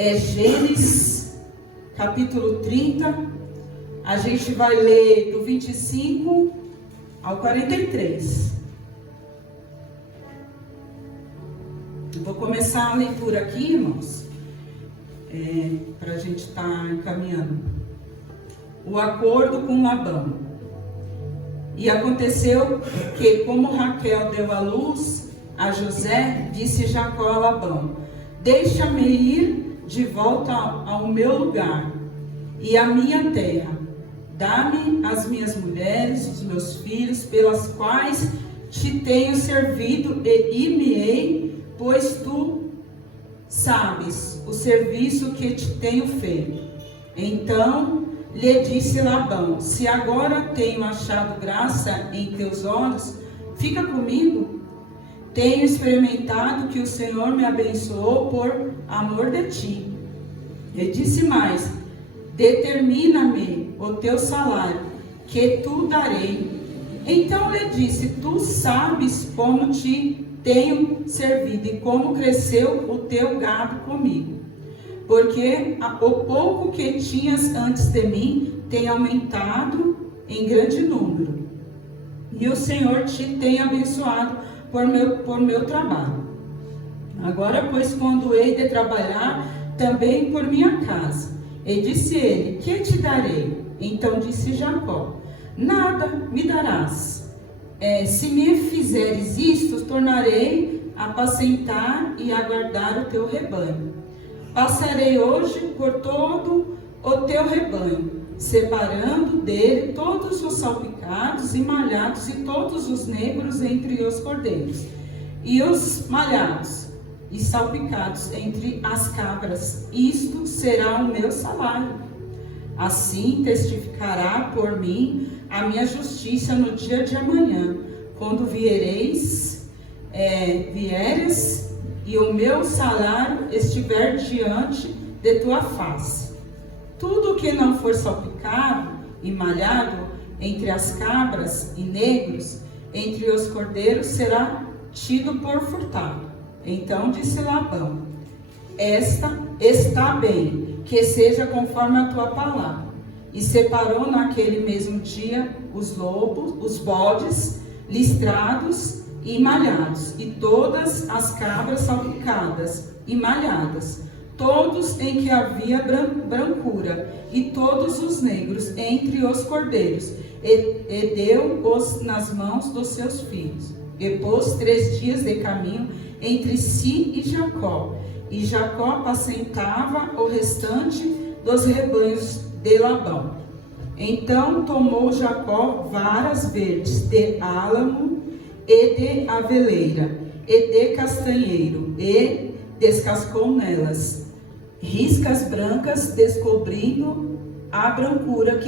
é Gênesis, capítulo 30. A gente vai ler do 25 ao 43. Vou começar a leitura aqui, irmãos, para a gente estar encaminhando. O acordo com Labão. E aconteceu que, como Raquel deu à luz a José, disse Jacó a Labão: deixa-me ir de volta ao meu lugar e à minha terra. Dá-me as minhas mulheres, os meus filhos, pelas quais te tenho servido, e ir-me-ei, pois tu sabes o serviço que te tenho feito. Então lhe disse Labão: se agora tenho achado graça em teus olhos, fica comigo. Tenho experimentado que o Senhor me abençoou por amor de ti. E disse mais: determina-me o teu salário, que tu darei. Então lhe disse: tu sabes como te tenho servido e como cresceu o teu gado comigo. Porque o pouco que tinhas antes de mim tem aumentado em grande número. E o Senhor te tem abençoado por meu trabalho. Agora, pois, quando hei de trabalhar também por minha casa. E disse ele: que te darei? Então disse Jacó: nada me darás. Se me fizeres isto, tornarei a apacentar e a guardar o teu rebanho. Passarei hoje por todo o teu rebanho, separando dele todos os salpicados e malhados e todos os negros entre os cordeiros, e os malhados e salpicados entre as cabras. Isto será o meu salário. Assim testificará por mim a minha justiça no dia de amanhã, quando vieres e o meu salário estiver diante de tua face. Tudo que não for salpicado e malhado entre as cabras e negros entre os cordeiros será tido por furtado. Então disse Labão: está bem, que seja conforme a tua palavra. E separou naquele mesmo dia os lobos, os bodes, listrados e malhados, e todas as cabras salpicadas e malhadas, todos em que havia brancura, e todos os negros entre os cordeiros, e deu-os nas mãos dos seus filhos. E pôs 3 dias de caminho entre si e Jacó apacentava o restante dos rebanhos de Labão. Então tomou Jacó varas verdes de álamo e de aveleira e de castanheiro, e descascou nelas riscas brancas, descobrindo a brancura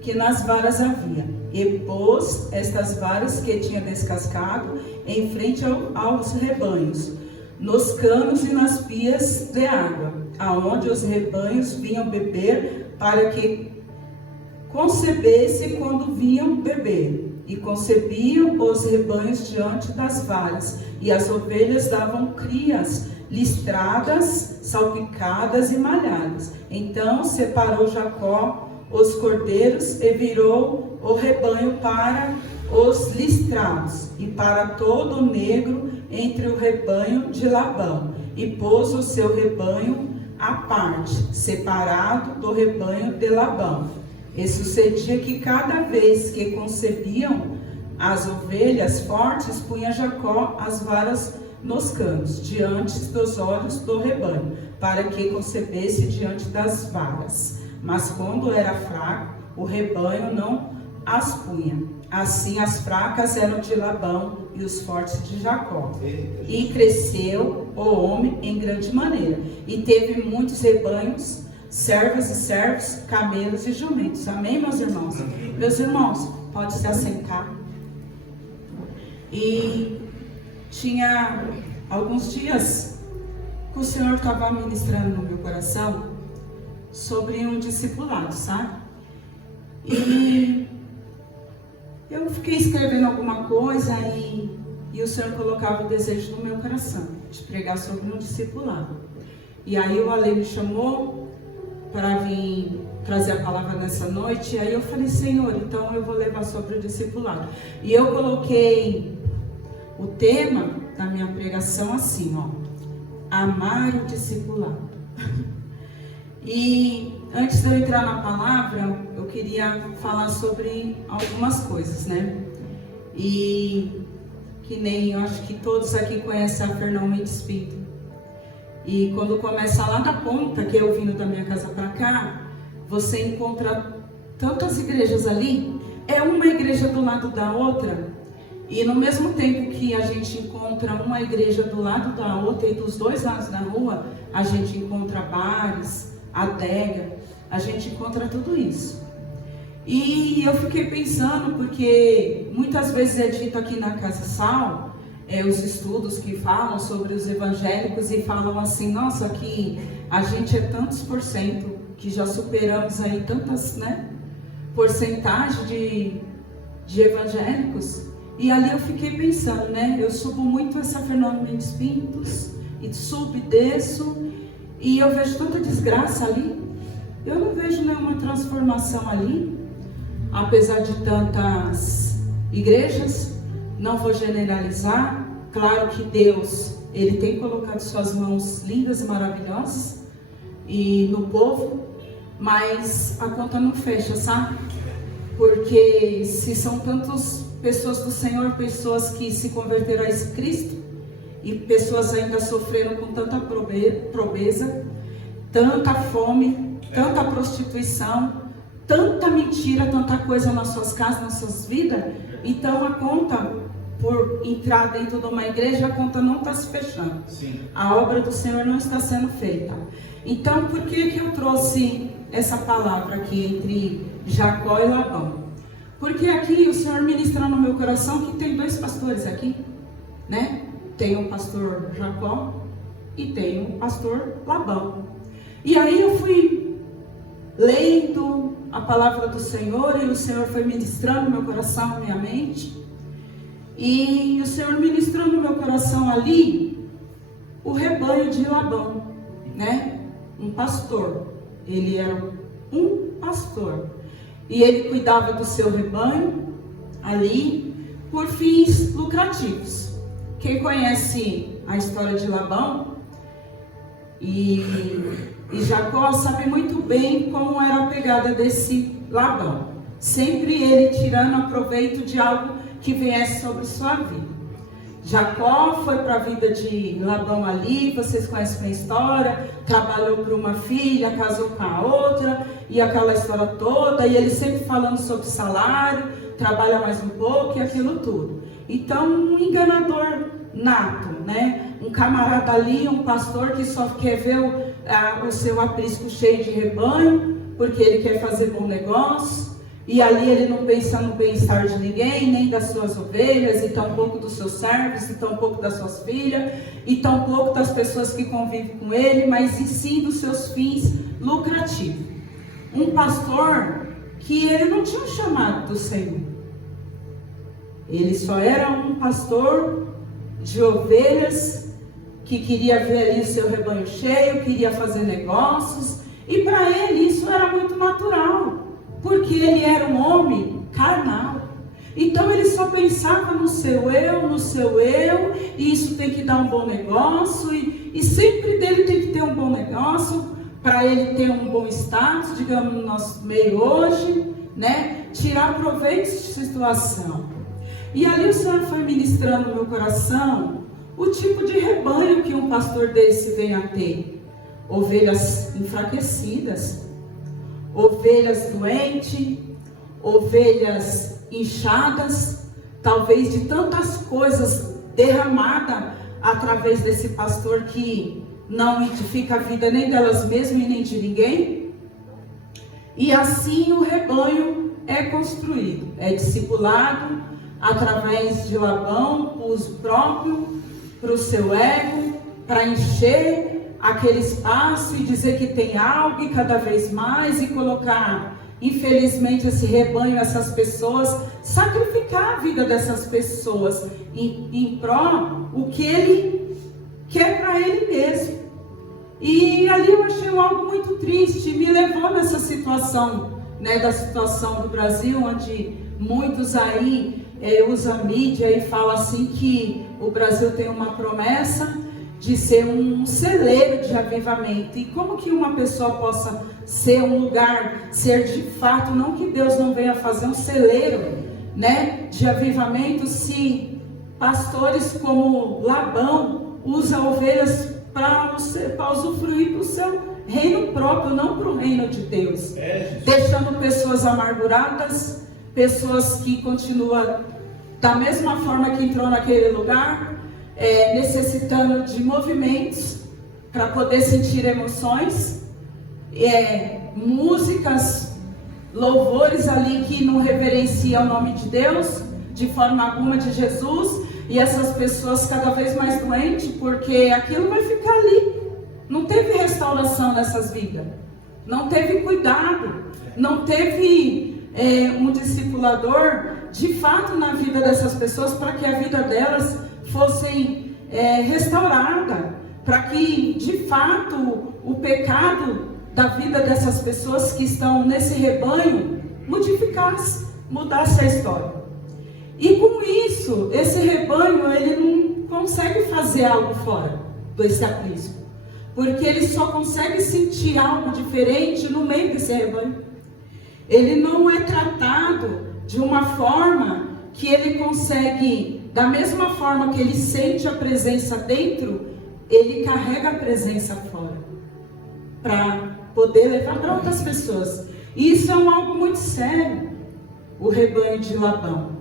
que nas varas havia. E pôs estas varas que tinha descascado em frente aos rebanhos, nos canos e nas pias de água, aonde os rebanhos vinham beber, para que concebesse quando vinham beber. E concebiam os rebanhos diante das varas, e as ovelhas davam crias listradas, salpicadas e malhadas. Então separou Jacó os cordeiros e virou o rebanho para os listrados e para todo o negro entre o rebanho de Labão, e pôs o seu rebanho à parte, separado do rebanho de Labão. E sucedia que cada vez que concebiam as ovelhas fortes, punha Jacó as varas nos canos, diante dos olhos do rebanho, para que concebesse diante das varas. Mas quando era fraco, o rebanho não as punha. Assim as fracas eram de Labão e os fortes de Jacó. E cresceu o homem em grande maneira, e teve muitos rebanhos, servas e servos, camelos e jumentos. Amém, meus irmãos? Amém. Meus irmãos, pode se assentar. E tinha alguns dias que o Senhor estava ministrando no meu coração sobre um discipulado, sabe? E eu fiquei escrevendo alguma coisa e o Senhor colocava o desejo no meu coração de pregar sobre um discipulado. E aí o Ale me chamou para vir trazer a palavra nessa noite. E aí eu falei, Senhor, então eu vou levar sobre o discipulado. E eu coloquei o tema da minha pregação assim, ó: amar o discipulado. E antes de eu entrar na palavra, eu queria falar sobre algumas coisas, né? E que nem, eu acho que todos aqui conhecem a Fernão Mendes Pinto. E quando começa lá da ponta, que eu vindo da minha casa para cá, você encontra tantas igrejas ali, é uma igreja do lado da outra, e no mesmo tempo que a gente encontra uma igreja do lado da outra e dos dois lados da rua, a gente encontra bares, adega, a gente encontra tudo isso. E eu fiquei pensando, porque muitas vezes é dito aqui na Casa Sal, os estudos que falam sobre os evangélicos e falam assim, nossa, que a gente é tantos por cento, que já superamos aí tantas, né, porcentagem de evangélicos. E ali eu fiquei pensando, né, eu subo muito essa Fernão Mendes Pintos, e subo e desço, e eu vejo tanta desgraça ali. Eu não vejo nenhuma transformação ali, apesar de tantas igrejas. Não vou generalizar. Claro que Deus, Ele tem colocado suas mãos lindas e maravilhosas e no povo, mas a conta não fecha, sabe? Porque se são tantas pessoas do Senhor, pessoas que se converteram a esse Cristo, e pessoas ainda sofreram com tanta pobreza, tanta fome, tanta prostituição, tanta mentira, tanta coisa nas suas casas, nas suas vidas, então a conta, por entrar dentro de uma igreja, a conta não está se fechando. Sim. A obra do Senhor não está sendo feita. Então, por que eu trouxe essa palavra aqui entre Jacó e Labão? Porque aqui o Senhor ministra no meu coração que tem dois pastores aqui, né? Tem o pastor Jacó e tem o pastor Labão. E aí eu fui lendo a palavra do Senhor, e o Senhor foi ministrando no meu coração, minha mente. E o Senhor ministrou no meu coração ali o rebanho de Labão, né? Um pastor. Ele era um pastor. E ele cuidava do seu rebanho ali por fins lucrativos. Quem conhece a história de Labão e Jacó sabe muito bem como era a pegada desse Labão. Sempre ele tirando proveito de algo que viesse sobre sua vida. Jacó foi para a vida de Labão ali, vocês conhecem a história, trabalhou para uma filha, casou com a outra, e aquela história toda, e ele sempre falando sobre salário, trabalha mais um pouco e aquilo tudo. Então, um enganador nato, né? Um camarada ali, um pastor que só quer ver o seu aprisco cheio de rebanho, porque ele quer fazer bom negócio. E ali ele não pensa no bem-estar de ninguém, nem das suas ovelhas, e tampouco dos seus servos, e tampouco das suas filhas, e tampouco das pessoas que convivem com ele, mas em si dos seus fins lucrativos. Um pastor que ele não tinha um chamado do Senhor. Ele só era um pastor de ovelhas, que queria ver ali o seu rebanho cheio, queria fazer negócios, e para ele isso era muito natural. Porque ele era um homem carnal. Então ele só pensava no seu eu, e isso tem que dar um bom negócio, e sempre dele tem que ter um bom negócio, para ele ter um bom status, digamos, no nosso meio hoje, né? Tirar proveito de situação. E ali o Senhor foi ministrando no meu coração o tipo de rebanho que um pastor desse vem a ter. Ovelhas enfraquecidas, ovelhas doentes, ovelhas inchadas, talvez de tantas coisas derramadas através desse pastor que não edifica a vida nem delas mesmas e nem de ninguém. E assim o rebanho é construído, é discipulado através de Labão, uso próprio, para o seu ego, para encher aquele espaço e dizer que tem algo e cada vez mais, e colocar, infelizmente, esse rebanho, essas pessoas, sacrificar a vida dessas pessoas em pró o que ele quer para ele mesmo. E ali eu achei algo muito triste, me levou nessa situação, né, da situação do Brasil, onde muitos aí usam a mídia e falam assim que o Brasil tem uma promessa de ser um celeiro de avivamento. E como que uma pessoa possa ser um lugar, ser de fato, não que Deus não venha fazer um celeiro, né, de avivamento, se pastores como Labão usam ovelhas para usufruir do seu reino próprio, não para o reino de Deus, deixando pessoas amarguradas, pessoas que continuam da mesma forma que entrou naquele lugar, necessitando de movimentos para poder sentir emoções, músicas, louvores ali que não reverenciam o nome de Deus, de forma alguma de Jesus. E essas pessoas cada vez mais doentes, porque aquilo vai ficar ali. Não teve restauração nessas vidas. Não teve cuidado. Não teve um discipulador de fato na vida dessas pessoas, para que a vida delas fosse restaurada. Para que de fato o pecado da vida dessas pessoas que estão nesse rebanho modificasse, mudasse a história. E com isso, esse rebanho, ele não consegue fazer algo fora desse aprisco, porque ele só consegue sentir algo diferente no meio desse rebanho. Ele não é tratado de uma forma que ele consegue, da mesma forma que ele sente a presença dentro, ele carrega a presença fora, para poder levar para outras pessoas. E isso é algo muito sério, o rebanho de Labão.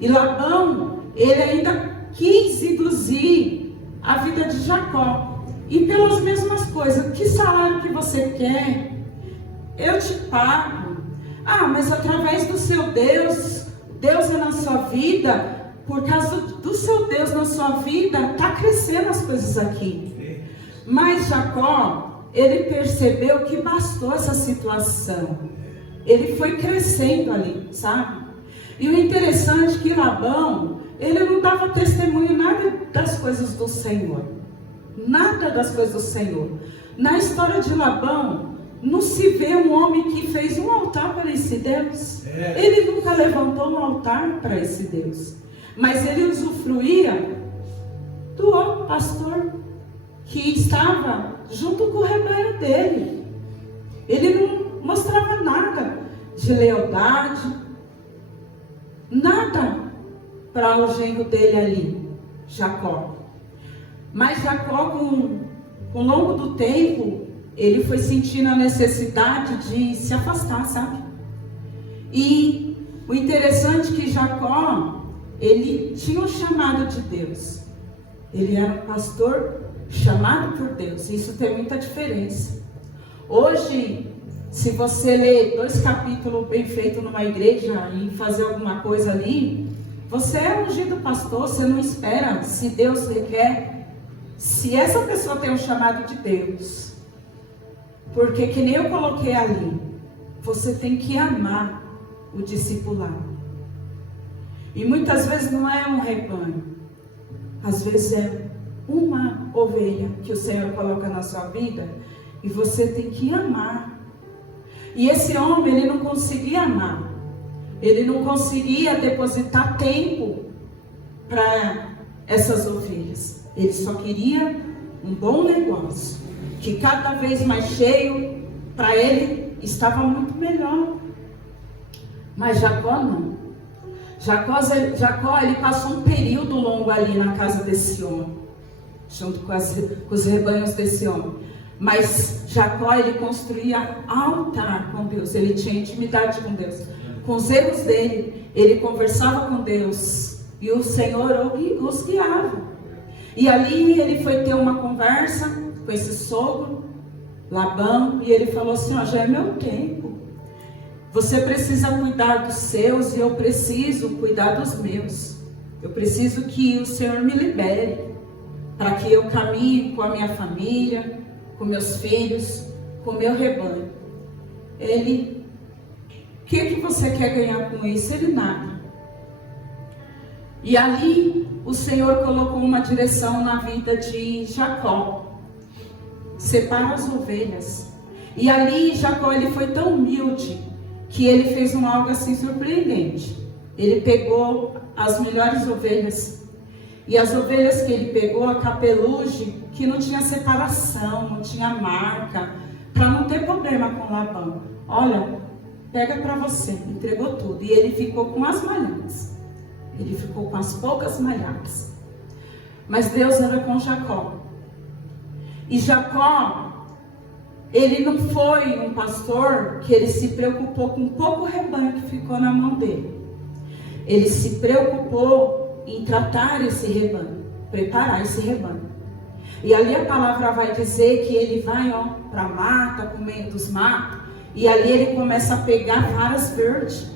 E Labão, ele ainda quis induzir a vida de Jacó. E pelas mesmas coisas, que salário que você quer? Eu te pago. Ah, mas através do seu Deus, Deus é na sua vida, por causa do seu Deus na sua vida, está crescendo as coisas aqui. Mas Jacó, ele percebeu que bastou essa situação. Ele foi crescendo ali, sabe? E o interessante é que Labão, ele não dava testemunho nada das coisas do Senhor. Nada das coisas do Senhor. Na história de Labão, não se vê um homem que fez um altar para esse Deus. Ele nunca levantou um altar para esse Deus. Mas ele usufruía do outro pastor que estava junto com o rebanho dele. Ele não mostrava nada de lealdade, nada para o genro dele ali, Jacó. Mas Jacó, com o longo do tempo, ele foi sentindo a necessidade de se afastar, sabe? E o interessante é que Jacó, ele tinha um chamado de Deus. Ele era um pastor chamado por Deus. Isso tem muita diferença. Hoje, se você ler 2 capítulos bem feitos numa igreja e fazer alguma coisa ali, você é ungido pastor, você não espera se Deus requer. Se essa pessoa tem um chamado de Deus, porque que nem eu coloquei ali, você tem que amar o discipulado. E muitas vezes não é um rebanho, às vezes é uma ovelha que o Senhor coloca na sua vida e você tem que amar. E esse homem, ele não conseguia amar, ele não conseguia depositar tempo para essas ovelhas. Ele só queria um bom negócio, que cada vez mais cheio, para ele estava muito melhor. Mas Jacó não. Jacó, ele passou um período longo ali na casa desse homem, junto com os rebanhos desse homem. Mas Jacó, ele construía altar com Deus, ele tinha intimidade com Deus. Com os erros dele, ele conversava com Deus, e o Senhor os guiava. E ali ele foi ter uma conversa com esse sogro, Labão, e ele falou assim: ó, já é meu tempo. Você precisa cuidar dos seus e eu preciso cuidar dos meus. Eu preciso que o Senhor me libere, para que eu caminhe com a minha família, com meus filhos, com o meu rebanho. Ele, o que você quer ganhar com isso? Ele nada. E ali o Senhor colocou uma direção na vida de Jacó. separa as ovelhas. E ali Jacó, ele foi tão humilde que ele fez algo assim surpreendente. Ele pegou as melhores ovelhas, e as ovelhas que ele pegou, a capelugem, que não tinha separação, não tinha marca, para não ter problema com Labão. Olha, pega para você, entregou tudo. E ele ficou com as malhadas, ele ficou com as poucas malhadas. Mas Deus era com Jacó. E Jacó, ele não foi um pastor que ele se preocupou com pouco rebanho que ficou na mão dele. Ele se preocupou em tratar esse rebanho, preparar esse rebanho. E ali a palavra vai dizer que ele vai para a mata, para o meio dos matos, e ali ele começa a pegar varas verdes.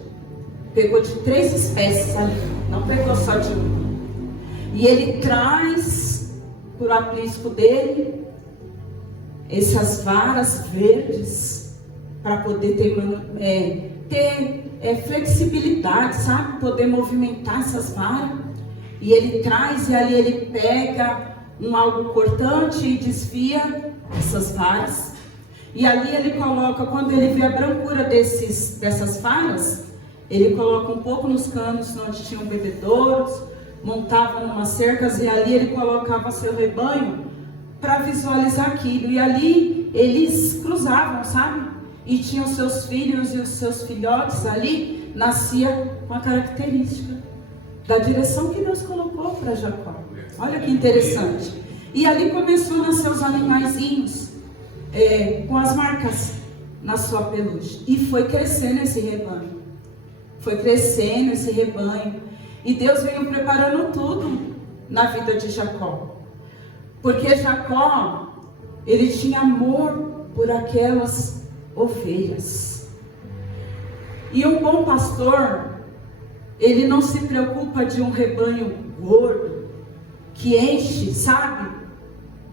Pegou de 3 espécies ali, não pegou só de uma. E ele traz por aprisco dele essas varas verdes para poder ter flexibilidade, sabe? Poder movimentar essas varas. E ele traz, e ali ele pega algo cortante e desvia essas varas. E ali ele coloca, quando ele vê a brancura dessas varas, ele coloca um pouco nos canos onde tinham bebedouros, montava umas cercas, e ali ele colocava seu rebanho para visualizar aquilo. E ali eles cruzavam, sabe? E tinham seus filhos e os seus filhotes ali, nascia com a característica da direção que Deus colocou para Jacó. Olha que interessante. E ali começou a nascer os animaizinhos, com as marcas na sua pelugem. E foi crescendo esse rebanho. Foi crescendo esse rebanho. E Deus veio preparando tudo na vida de Jacó. Porque Jacó, ele tinha amor por aquelas ovelhas. E um bom pastor, ele não se preocupa de um rebanho gordo, que enche, sabe,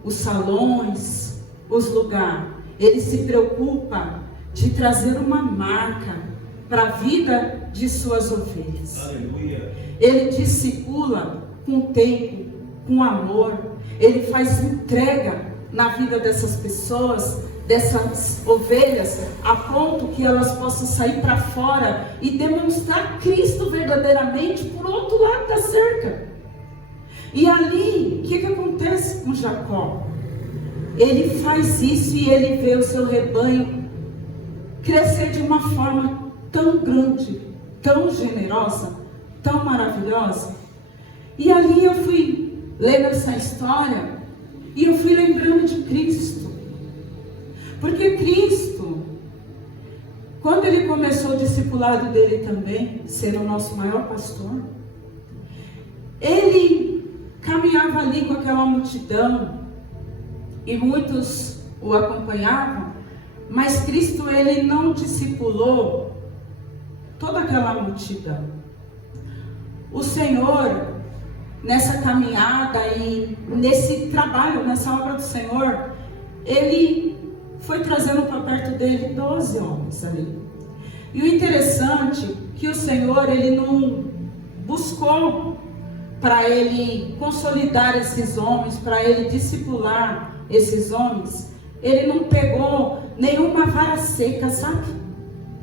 os salões, os lugares. Ele se preocupa de trazer uma marca para a vida de suas ovelhas. Aleluia. Ele discipula com tempo, com amor. Ele faz entrega na vida dessas pessoas, dessas ovelhas, a ponto que elas possam sair para fora e demonstrar Cristo verdadeiramente por outro lado da cerca. E ali, o que acontece com Jacó? Ele faz isso e ele vê o seu rebanho crescer de uma forma tão grande, tão generosa, tão maravilhosa. E ali eu fui lendo essa história e eu fui lembrando de Cristo. Porque Cristo, quando ele começou o discipulado dele também, sendo o nosso maior pastor, ele caminhava ali com aquela multidão e muitos o acompanhavam, mas Cristo, ele não discipulou toda aquela multidão. O Senhor, nessa caminhada e nesse trabalho, nessa obra do Senhor, ele foi trazendo para perto dele 12 homens ali. E o interessante é que o Senhor, ele não buscou para ele consolidar esses homens, para ele discipular esses homens. Ele não pegou nenhuma vara seca, sabe?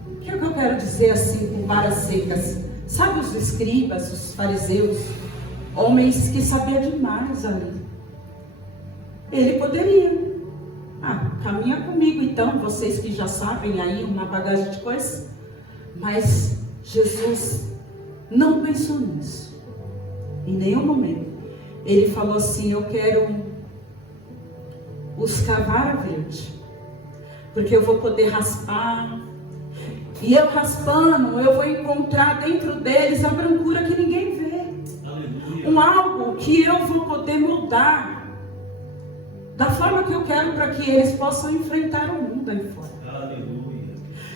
O que é que eu quero dizer assim com varas secas? Sabe os escribas, os fariseus, homens que sabiam demais ali. Ele poderia, caminha comigo então, vocês que já sabem aí uma bagagem de coisas. Mas Jesus não pensou nisso, em nenhum momento. Ele falou assim: eu quero os cavara verde, porque eu vou poder raspar, e eu raspando, eu vou encontrar dentro deles a brancura que ninguém vê. Aleluia. Algo que eu vou poder moldar da forma que eu quero, para que eles possam enfrentar o mundo aí fora. Aleluia.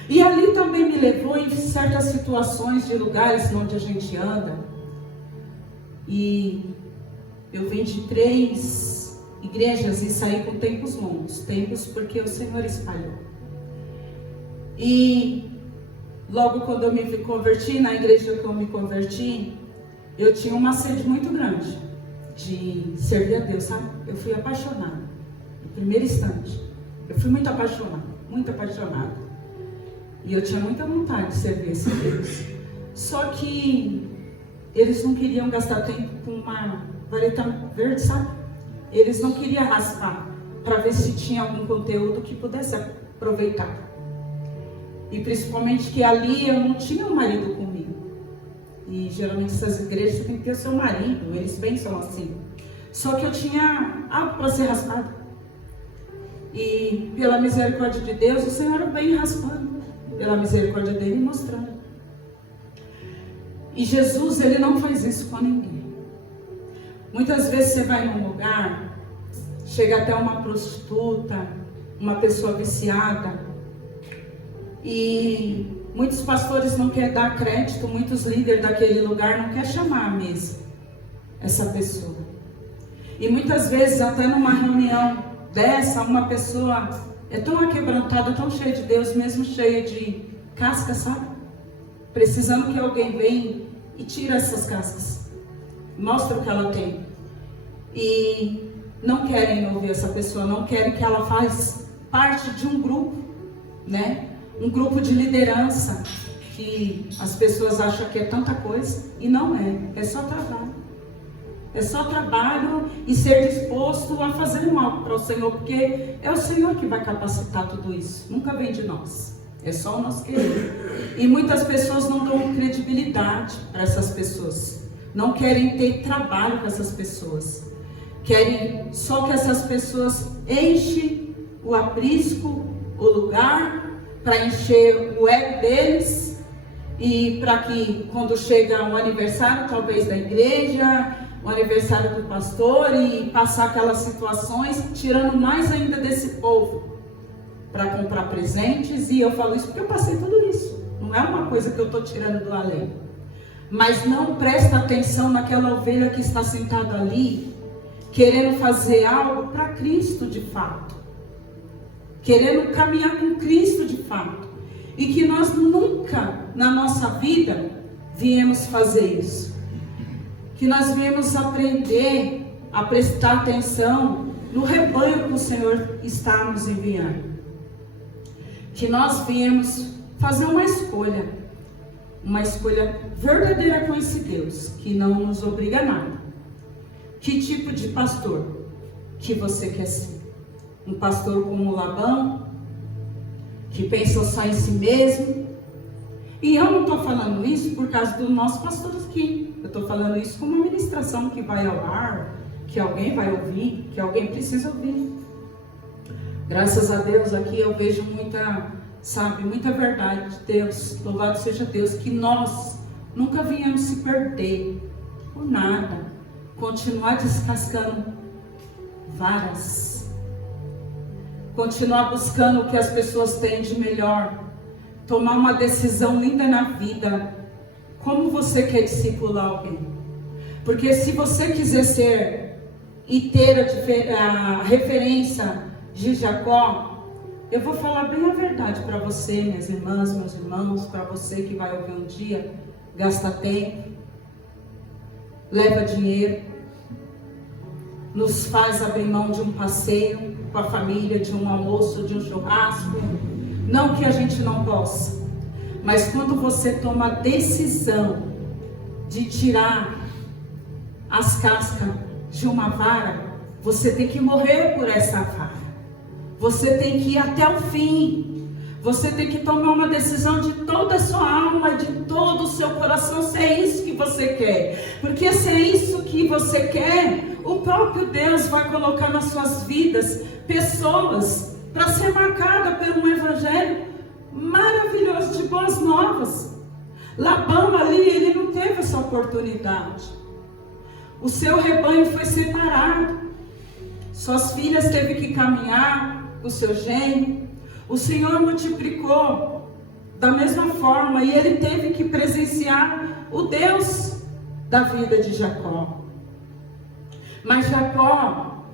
E ali também me levou em certas situações de lugares onde a gente anda. E eu vim de 3 igrejas e saí com tempos longos. Tempos porque o Senhor espalhou. E logo quando eu me converti, na igreja que eu me converti, eu tinha uma sede muito grande de servir a Deus, sabe? Eu fui apaixonada. primeiro instante. Eu fui muito apaixonada, muito apaixonada. E eu tinha muita vontade de servir esse Deus. Só que eles não queriam gastar tempo com uma vareta verde, sabe? Eles não queriam raspar para ver se tinha algum conteúdo que pudesse aproveitar. E principalmente que ali eu não tinha um marido comigo. E geralmente essas igrejas tem que ter o seu marido, eles pensam assim. Só que eu tinha algo para ser raspado. E pela misericórdia de Deus, o Senhor vem raspando. Pela misericórdia dele, mostrando. E Jesus, ele não faz isso com ninguém. Muitas vezes você vai num lugar, chega até uma prostituta, uma pessoa viciada, e muitos pastores não querem dar crédito, muitos líderes daquele lugar não querem chamar à mesa essa pessoa. E muitas vezes, até numa reunião dessa, uma pessoa é tão aquebrantada, tão cheia de Deus, mesmo cheia de casca, sabe? Precisando que alguém venha e tire essas cascas, mostra o que ela tem. E não querem ouvir essa pessoa, não querem que ela faça parte de um grupo, né? Um grupo de liderança, que as pessoas acham que é tanta coisa, e não é, é só trabalho. É só trabalho e ser disposto a fazer um algo para o Senhor, porque é o Senhor que vai capacitar tudo isso, nunca vem de nós, é só o nosso querer. E muitas pessoas não dão credibilidade para essas pessoas, não querem ter trabalho com essas pessoas, querem só que essas pessoas enchem o aprisco, o lugar, para encher o ego deles, e para que quando chega um aniversário, talvez da igreja, o aniversário do pastor, e passar aquelas situações, tirando mais ainda desse povo, para comprar presentes. E eu falo isso porque eu passei tudo isso, não é uma coisa que eu estou tirando do além, mas não presta atenção naquela ovelha que está sentada ali, querendo fazer algo para Cristo de fato, querendo caminhar com Cristo de fato, e que nós nunca na nossa vida viemos fazer isso, que nós viemos aprender a prestar atenção no rebanho que o Senhor está nos enviando, que nós viemos fazer uma escolha verdadeira com esse Deus, que não nos obriga a nada. Que tipo de pastor que você quer ser? Um pastor como Labão, que pensa só em si mesmo? E eu não estou falando isso por causa do nosso pastor aqui. Eu estou falando isso como uma ministração que vai ao ar, que alguém vai ouvir, que alguém precisa ouvir. Graças a Deus aqui eu vejo muita verdade de Deus. Louvado seja Deus, que nós nunca viemos se perder por nada. Continuar descascando varas. Continuar buscando o que as pessoas têm de melhor. Tomar uma decisão linda na vida. Como você quer discipular alguém? Porque se você quiser ser e ter a referência de Jacó, eu vou falar bem a verdade para você, minhas irmãs, meus irmãos, para você que vai ouvir um dia, gasta tempo, leva dinheiro, nos faz abrir mão de um passeio com a família, de um almoço, de um churrasco. Não que a gente não possa, mas quando você toma a decisão de tirar as cascas de uma vara, você tem que morrer por essa vara. Você tem que ir até o fim. Você tem que tomar uma decisão de toda a sua alma, de todo o seu coração, se é isso que você quer. Porque se é isso que você quer, o próprio Deus vai colocar nas suas vidas pessoas para ser marcada por um evangelho maravilhoso de boas novas. Labão ali, ele não teve essa oportunidade. O seu rebanho foi separado. Suas filhas teve que caminhar, o seu genro. O Senhor multiplicou da mesma forma, e ele teve que presenciar o Deus da vida de Jacó. Mas Jacó,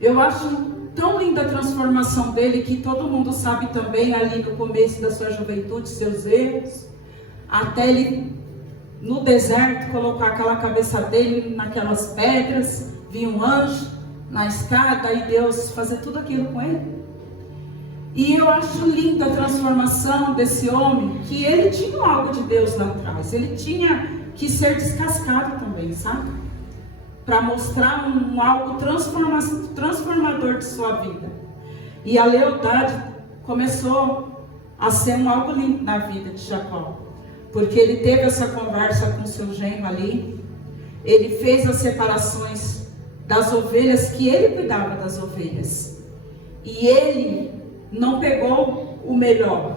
eu acho tão linda a transformação dele, que todo mundo sabe também ali no começo da sua juventude, seus erros, até ele no deserto colocar aquela cabeça dele naquelas pedras, vinha um anjo, na escada e Deus fazer tudo aquilo com ele. E eu acho linda a transformação desse homem, que ele tinha algo de Deus lá atrás. Ele tinha que ser descascado também, sabe? Para mostrar algo transformador de sua vida. E a lealdade começou a ser algo lindo na vida de Jacó. Porque ele teve essa conversa com seu genro ali. Ele fez as separações das ovelhas, que ele cuidava das ovelhas. E ele não pegou o melhor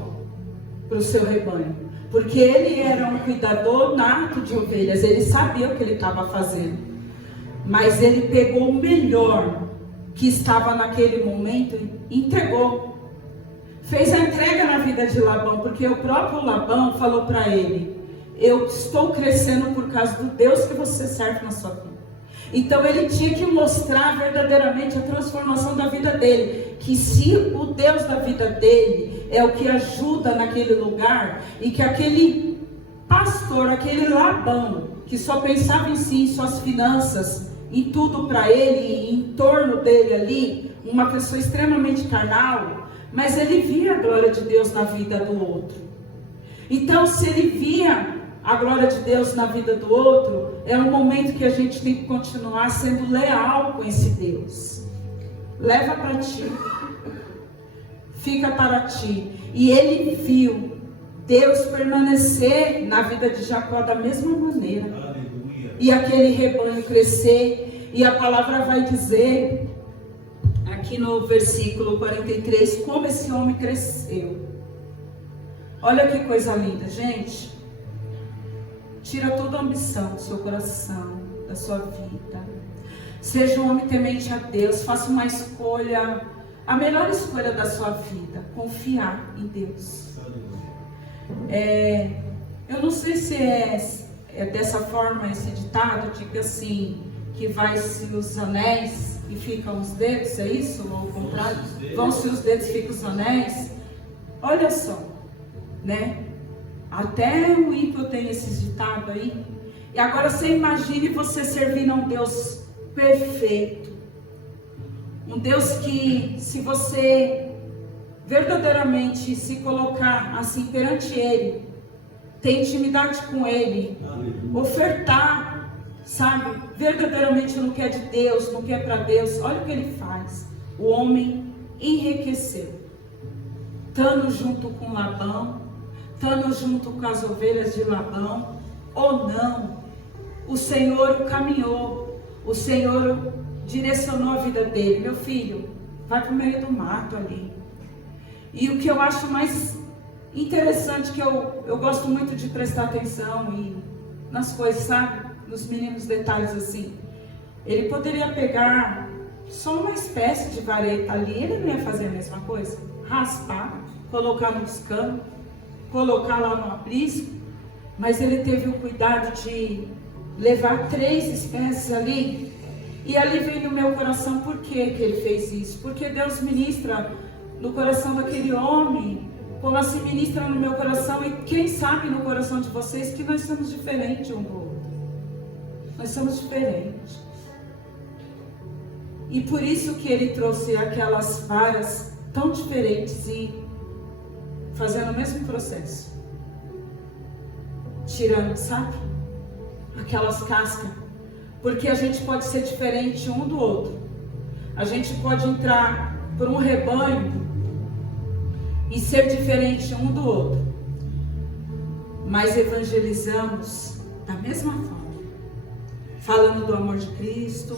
para o seu rebanho. Porque ele era um cuidador nato de ovelhas. Ele sabia o que ele estava fazendo. Mas ele pegou o melhor que estava naquele momento e entregou. Fez a entrega na vida de Labão, porque o próprio Labão falou para ele: eu estou crescendo por causa do Deus que você serve na sua vida. Então ele tinha que mostrar verdadeiramente a transformação da vida dele, que se o Deus da vida dele é o que ajuda naquele lugar, e que aquele pastor, aquele Labão, que só pensava em si, em suas finanças, em tudo para ele, em torno dele ali, uma pessoa extremamente carnal, mas ele via a glória de Deus na vida do outro. Então, se ele via a glória de Deus na vida do outro, é um momento que a gente tem que continuar sendo leal com esse Deus. Leva para ti, fica para ti. E ele viu Deus permanecer na vida de Jacó da mesma maneira. Aleluia. E aquele rebanho crescer. E a palavra vai dizer, aqui no versículo 43, como esse homem cresceu. Olha que coisa linda, gente. Tira toda a ambição do seu coração, da sua vida. Seja um homem temente a Deus. Faça uma escolha, a melhor escolha da sua vida. Confiar em Deus. Eu não sei se é dessa forma esse ditado, tipo assim, que vai-se os anéis e ficam os dedos, é isso? Ou ao contrário? Vão-se os dedos e ficam os anéis. Olha só, né? Até o ímpio tem esses ditados aí. E agora você imagine você servindo a um Deus perfeito. Um Deus que, se você verdadeiramente se colocar assim perante Ele, ter intimidade com Ele, ofertar, sabe, verdadeiramente no que é de Deus, no que é para Deus, olha o que Ele faz. O homem enriqueceu, estando junto com Labão, estando junto com as ovelhas de Labão, ou não, o Senhor caminhou, o Senhor direcionou a vida dele. Meu filho, vai para o meio do mato ali. E o que eu acho mais interessante, que eu gosto muito de prestar atenção e nas coisas, sabe? Nos mínimos detalhes assim. Ele poderia pegar só uma espécie de vareta ali, ele não ia fazer a mesma coisa? Raspar, colocar nos canos, colocar lá no aprisco, mas ele teve o cuidado de levar 3 espécies ali. E ali vem no meu coração, por que ele fez isso? Porque Deus ministra no coração daquele homem, como assim ministra no meu coração, e quem sabe no coração de vocês, que nós somos diferentes um do outro. Nós somos diferentes. E por isso que ele trouxe aquelas varas tão diferentes e fazendo o mesmo processo. Tirando, sabe? Aquelas cascas. Porque a gente pode ser diferente um do outro. A gente pode entrar por um rebanho e ser diferente um do outro. Mas evangelizamos da mesma forma. Falando do amor de Cristo,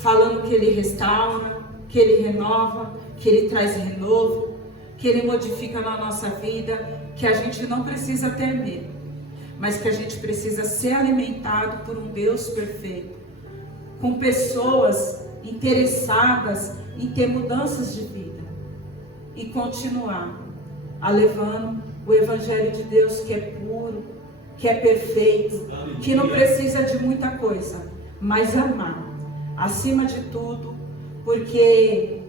falando que Ele restaura, que Ele renova, que Ele traz renovo, que Ele modifica na nossa vida, que a gente não precisa ter medo, mas que a gente precisa ser alimentado por um Deus perfeito, com pessoas interessadas em ter mudanças de vida e continuar levando o Evangelho de Deus, que é puro, que é perfeito, que não precisa de muita coisa, mas amar, acima de tudo, porque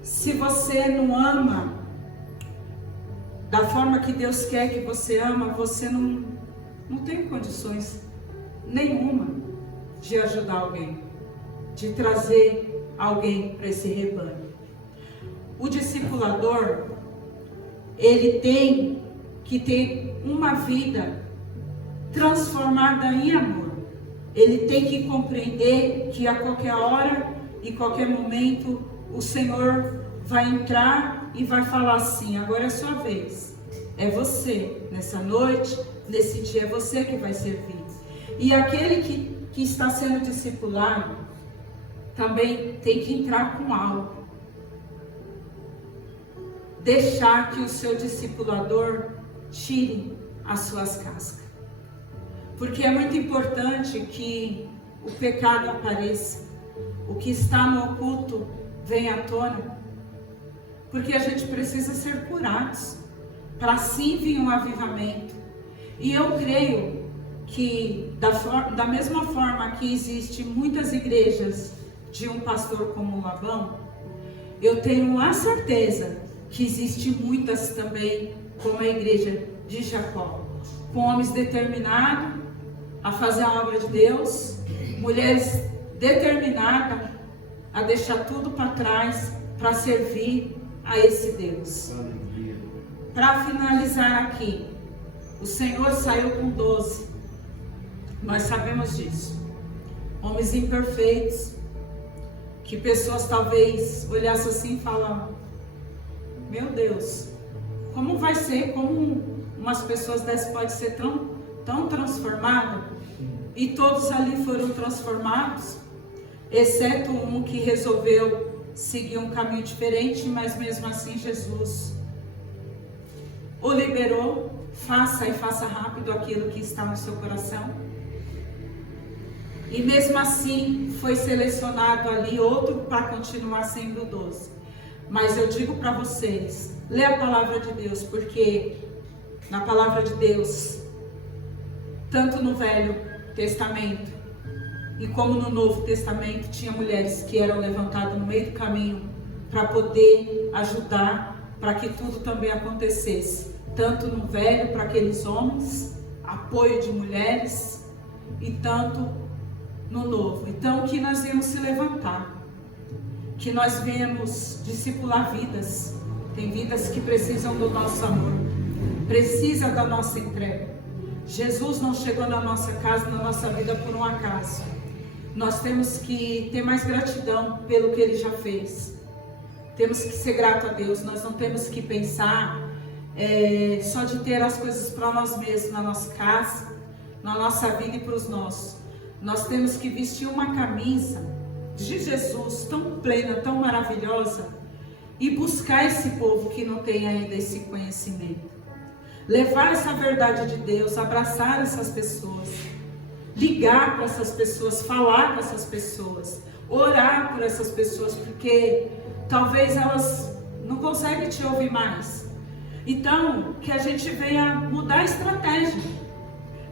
se você não ama da forma que Deus quer que você ama, você não tem condições nenhuma de ajudar alguém. de trazer alguém para esse rebanho. O discipulador, ele tem que ter uma vida transformada em amor. Ele tem que compreender que a qualquer hora e qualquer momento o Senhor vai entrar e vai falar assim: agora é a sua vez, é você, nessa noite, nesse dia é você que vai servir. E aquele que está sendo discipulado também tem que entrar com algo, deixar que o seu discipulador tire as suas cascas, porque é muito importante que o pecado apareça, o que está no oculto venha à tona, porque a gente precisa ser curados, para assim vir um avivamento. E eu creio que da mesma forma que existe muitas igrejas de um pastor como Labão, eu tenho a certeza que existe muitas também como a igreja de Jacó, com homens determinados a fazer a obra de Deus, mulheres determinadas a deixar tudo para trás para servir a esse Deus. Para finalizar aqui, o Senhor saiu com 12, nós sabemos disso, homens imperfeitos, que pessoas talvez olhassem assim e falavam: meu Deus, como vai ser, como umas pessoas dessas podem ser tão transformadas? E todos ali foram transformados, exceto um que resolveu seguir um caminho diferente, mas mesmo assim Jesus o liberou. Faça e faça rápido aquilo que está no seu coração. E mesmo assim foi selecionado ali outro para continuar sendo 12. Mas eu digo para vocês, lê a palavra de Deus, porque na palavra de Deus, tanto no Velho Testamento e como no Novo Testamento, tinha mulheres que eram levantadas no meio do caminho para poder ajudar, para que tudo também acontecesse. Tanto no Velho para aqueles homens, apoio de mulheres, e tanto no Novo. Então que nós viemos se levantar, que nós viemos discipular vidas. Tem vidas que precisam do nosso amor, precisa da nossa entrega. Jesus não chegou na nossa casa, na nossa vida por um acaso. Nós temos que ter mais gratidão pelo que Ele já fez. Temos que ser grato a Deus. Nós não temos que pensar só de ter as coisas para nós mesmos, na nossa casa, na nossa vida e para os nossos. Nós temos que vestir uma camisa de Jesus tão plena, tão maravilhosa, e buscar esse povo que não tem ainda esse conhecimento. Levar essa verdade de Deus, abraçar essas pessoas, ligar para essas pessoas, falar com essas pessoas, orar por essas pessoas, porque talvez elas não conseguem te ouvir mais. Então, que a gente venha mudar a estratégia.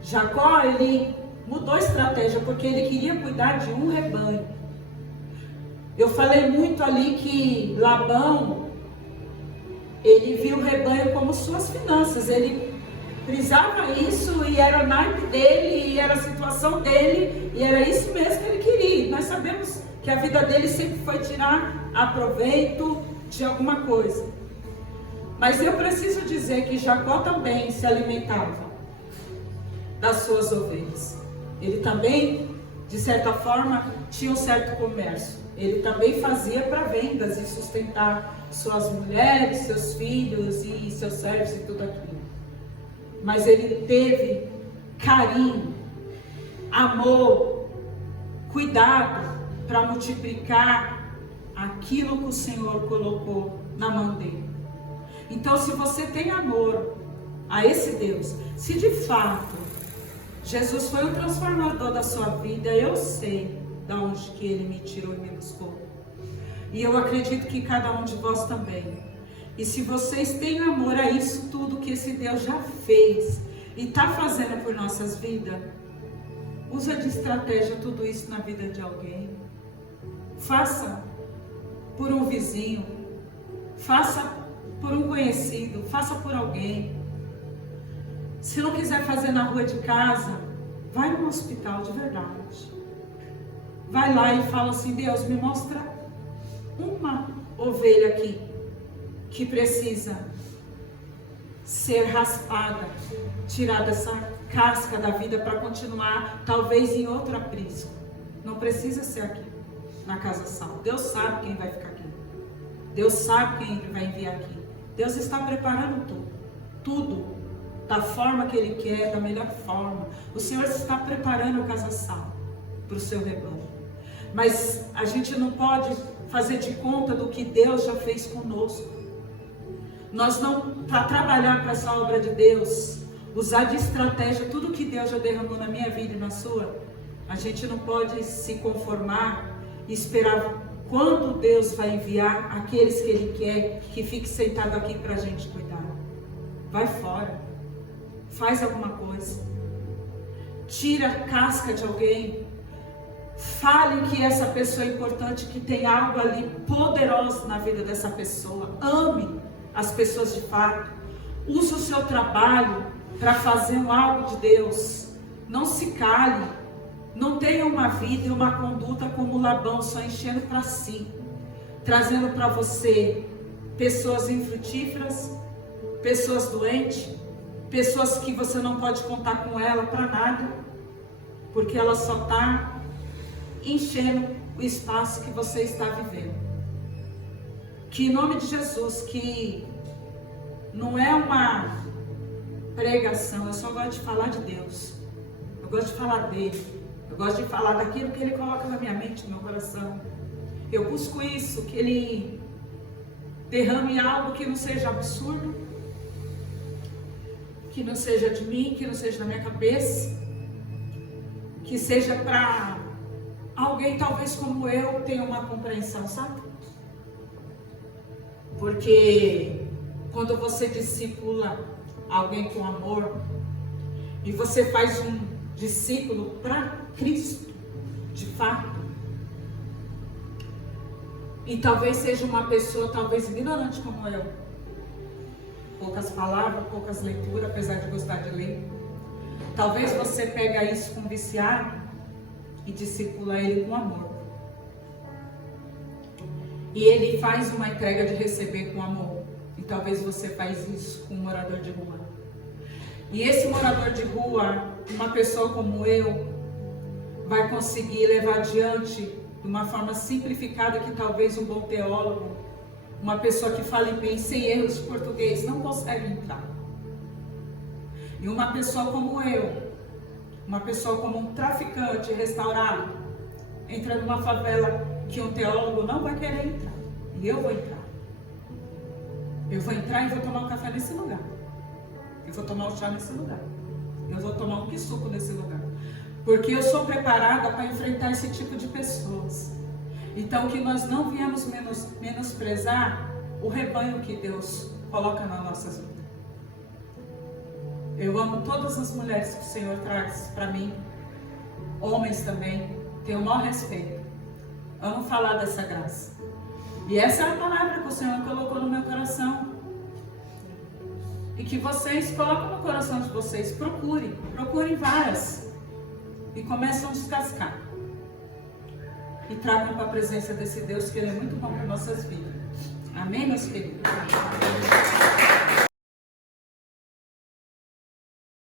Jacó, ele mudou a estratégia porque ele queria cuidar de um rebanho. Eu falei muito ali que Labão, ele viu o rebanho como suas finanças. Ele prisava isso e era o naipe dele, e era a situação dele, e era isso mesmo que ele queria. Nós sabemos que a vida dele sempre foi tirar aproveito de alguma coisa. Mas eu preciso dizer que Jacó também se alimentava das suas ovelhas. Ele também, de certa forma, tinha um certo comércio. Ele também fazia para vendas e sustentar suas mulheres, seus filhos e seus servos e tudo aquilo. Mas ele teve carinho, amor, cuidado para multiplicar aquilo que o Senhor colocou na mão dele. Então, se você tem amor a esse Deus, se de fato Jesus foi o transformador da sua vida, eu sei de onde que Ele me tirou e me buscou. E eu acredito que cada um de vós também. E se vocês têm amor a isso tudo que esse Deus já fez e está fazendo por nossas vidas, usa de estratégia tudo isso na vida de alguém. Faça por um vizinho, faça por um conhecido, faça por alguém. Se não quiser fazer na rua de casa, vai no hospital de verdade. vai lá e fala assim: Deus, me mostra uma ovelha aqui que precisa ser raspada, tirada essa casca da vida para continuar talvez em outro aprisco. Não precisa ser aqui na Casa Sal. Deus sabe quem vai ficar aqui. Deus sabe quem Ele vai enviar aqui. Deus está preparando tudo da forma que Ele quer, da melhor forma. O Senhor está preparando a Casa Sal para o seu rebanho. Mas a gente não pode fazer de conta do que Deus já fez conosco. Nós não, para trabalhar para essa obra de Deus, usar de estratégia tudo que Deus já derramou na minha vida e na sua, a gente não pode se conformar e esperar quando Deus vai enviar aqueles que Ele quer que fique sentado aqui para a gente cuidar. Vai fora, faz alguma coisa, tira a casca de alguém, fale que essa pessoa é importante, que tem algo ali poderoso na vida dessa pessoa. Ame as pessoas de fato. Use o seu trabalho para fazer algo de Deus. Não se cale. Não tenha uma vida e uma conduta como Labão, só enchendo para si, trazendo para você pessoas infrutíferas, pessoas doentes, pessoas que você não pode contar com ela para nada, porque ela só está enchendo o espaço que você está vivendo. Que em nome de Jesus, que não é uma pregação, eu só gosto de falar de Deus, eu gosto de falar dele, eu gosto de falar daquilo que Ele coloca na minha mente, no meu coração. Eu busco isso, que Ele derrame algo que não seja absurdo, que não seja de mim, que não seja da minha cabeça, que seja para alguém talvez como eu tenha uma compreensão, sabe? Porque quando você discipula alguém com amor e você faz um discípulo para Cristo, de fato, e talvez seja uma pessoa talvez ignorante como eu, poucas palavras, poucas leituras, apesar de gostar de ler, talvez você pega isso com viciado e discipula ele com amor. E ele faz uma entrega de receber com amor. E talvez você faz isso com um morador de rua. E esse morador de rua, uma pessoa como eu, vai conseguir levar adiante de uma forma simplificada que talvez um bom teólogo, uma pessoa que fale bem, sem erros de português, não consegue entrar. E uma pessoa como eu, uma pessoa como um traficante restaurado, entra numa favela que um teólogo não vai querer entrar. E eu vou entrar. Eu vou entrar e vou tomar um café nesse lugar. Eu vou tomar um chá nesse lugar. Eu vou tomar um quisuco nesse lugar. Porque eu sou preparada para enfrentar esse tipo de pessoas. Então que nós não viemos menosprezar o rebanho que Deus coloca nas nossas vidas. Eu amo todas as mulheres que o Senhor traz para mim. Homens também. Tenho o maior respeito. Amo falar dessa graça. E essa é a palavra que o Senhor colocou no meu coração. E que vocês colocam no coração de vocês. Procurem várias. E começam a descascar. E tragam para a presença desse Deus, que Ele é muito bom para nossas vidas. Amém, meus queridos?